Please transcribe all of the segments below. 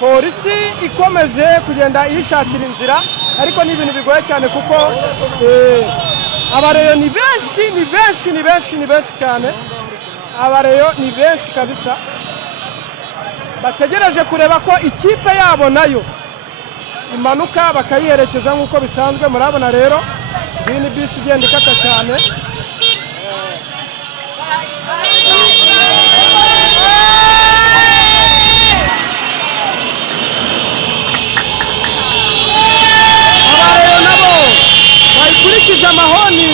polisi ikomeje kugenda yishakira inzira ariko ni ibintu bigoye cyane kuko abareyo ni benshi cyane. Abareyo ni benshi kabisa bategereje kureba ko ikipe yabo nayo imanuka bakayiherekeza nk'uko bisanzwe. Murabona rero iyi ni bisi igenda ikata cyane. Abareyo nabo bayikurikije amahoni.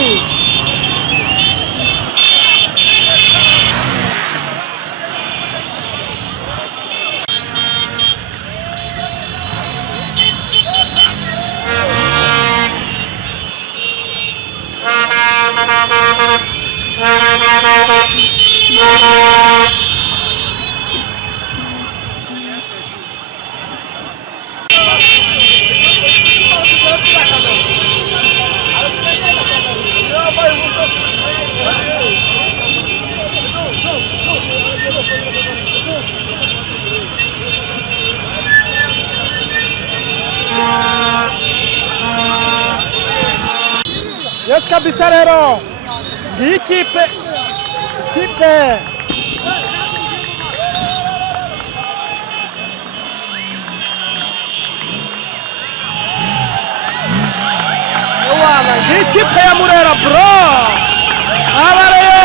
Yes kabisa rero iyi kipe ya Murera bro. Abareyo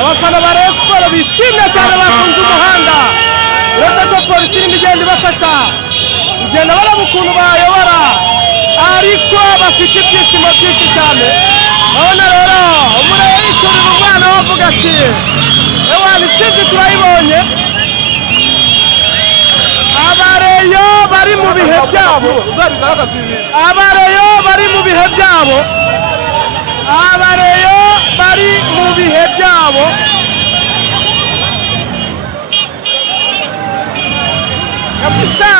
abafana ba Rayon Sports bishimye cyane bafunze umuhanda. Uretse ko polisi irimo igenda ibafasha igenda baraba ukuntu bayobora ariko bafite ibyishimo byinshi cyane. Urabona rero Umurera yicurira umwana we avuga ati ewa intsinzi turayibonye. Abareyo bari mu bihe byabo, abareyo bari mu bihe byabo, abareyo bari mu bihe byabo. Kabisa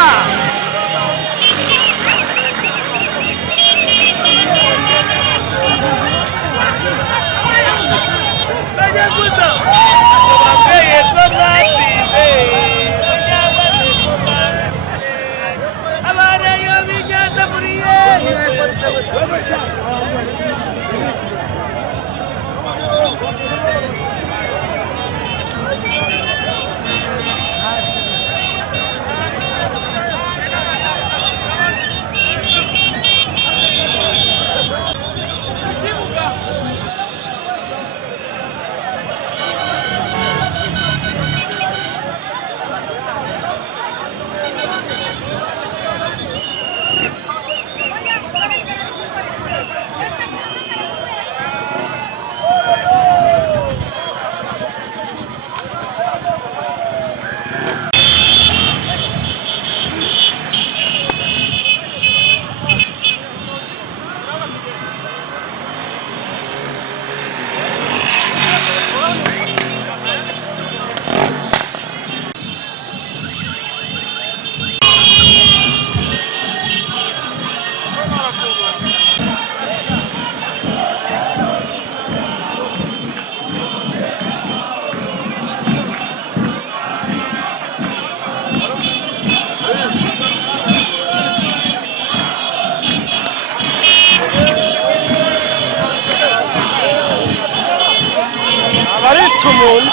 kwica umuntu.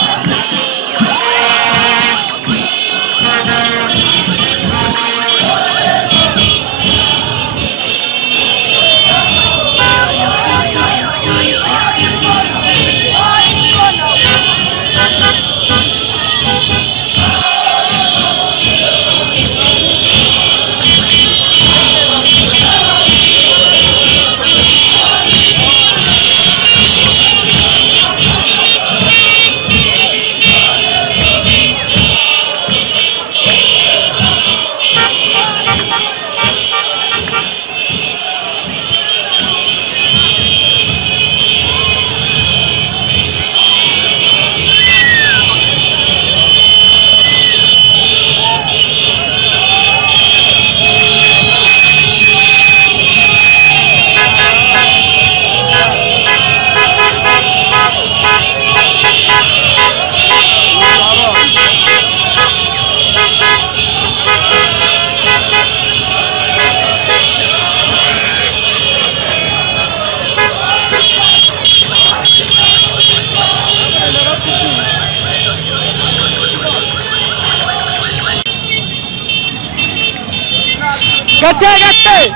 Gate!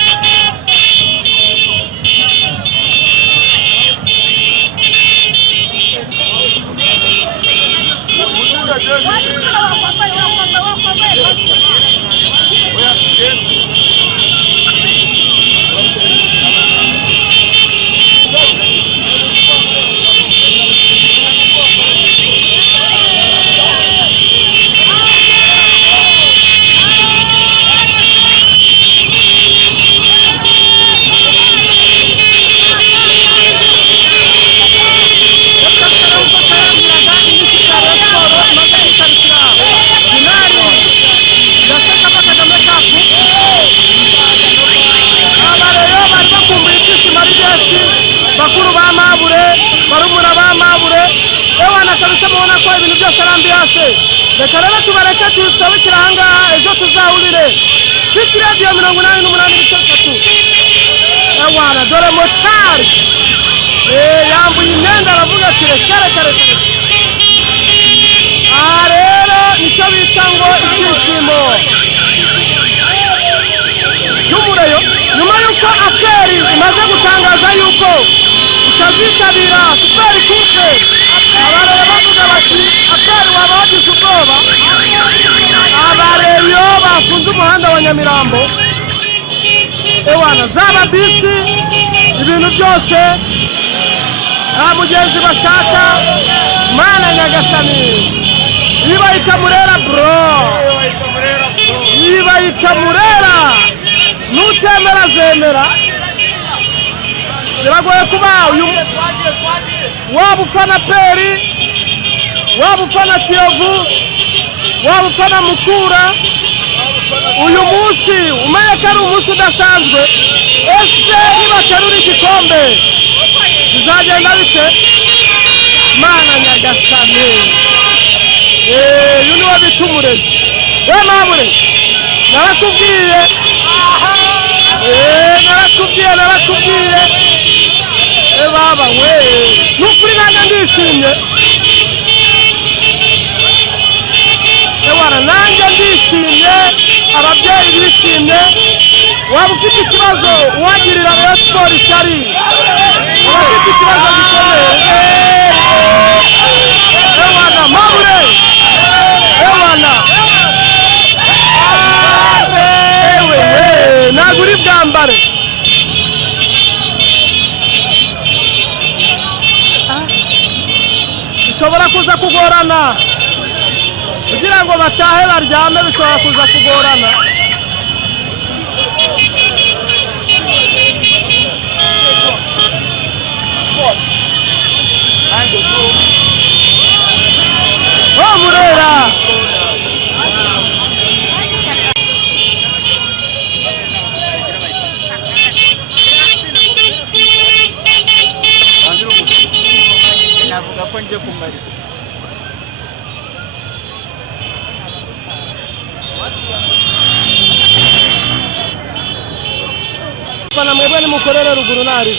bakuru ba Mabure barumuna ba Mabure ewana kabisa mubona ko ibintu byose arambiase reka rero tubareke tusabikira ahangaha ejo tuzahurire City Radio 88.3 ewana dore motari yambuye imyenda aravuga ati kare rero nicyo bita ngo ibyishimo y'umureyo nyuma yuko Aperi imaze gutangaza yuko utazitabira Super Coupe abareyo bavuga bati Aperi waba wagize ubwoba abareyo bafunze umuhanda wa Nyamirambo ewana zaba bisi ibintu byose nta mugenzi bashaka mana nyagasani yibayita Murera bro yibayita Murera nutemera zemera biragoye kuba uyu waba ufana Peri waba ufana Kiyovu waba ufana Mukura uyu munsi umenye ko ari umunsi udasanzwe ese nibaterura igikombe bizagenda bite mana nyagasani uyu niwe bita umurezi we Mabure narakubwiye narakubwiye baba we nukuri nanjye ndishimye ewana nanjye ndishimye ababyeyi bishimye waba ufite ikibazo uwagirira Rayon Sport ishyari waba ufite ikibazo gikomeye ewana Mabure ewana ntabwo uri bwambare bishobora kuza kugorana kugira ngo batahe baryame bishobora kuza kugorana Murera pana mwebwe ni mukorere ruguru nari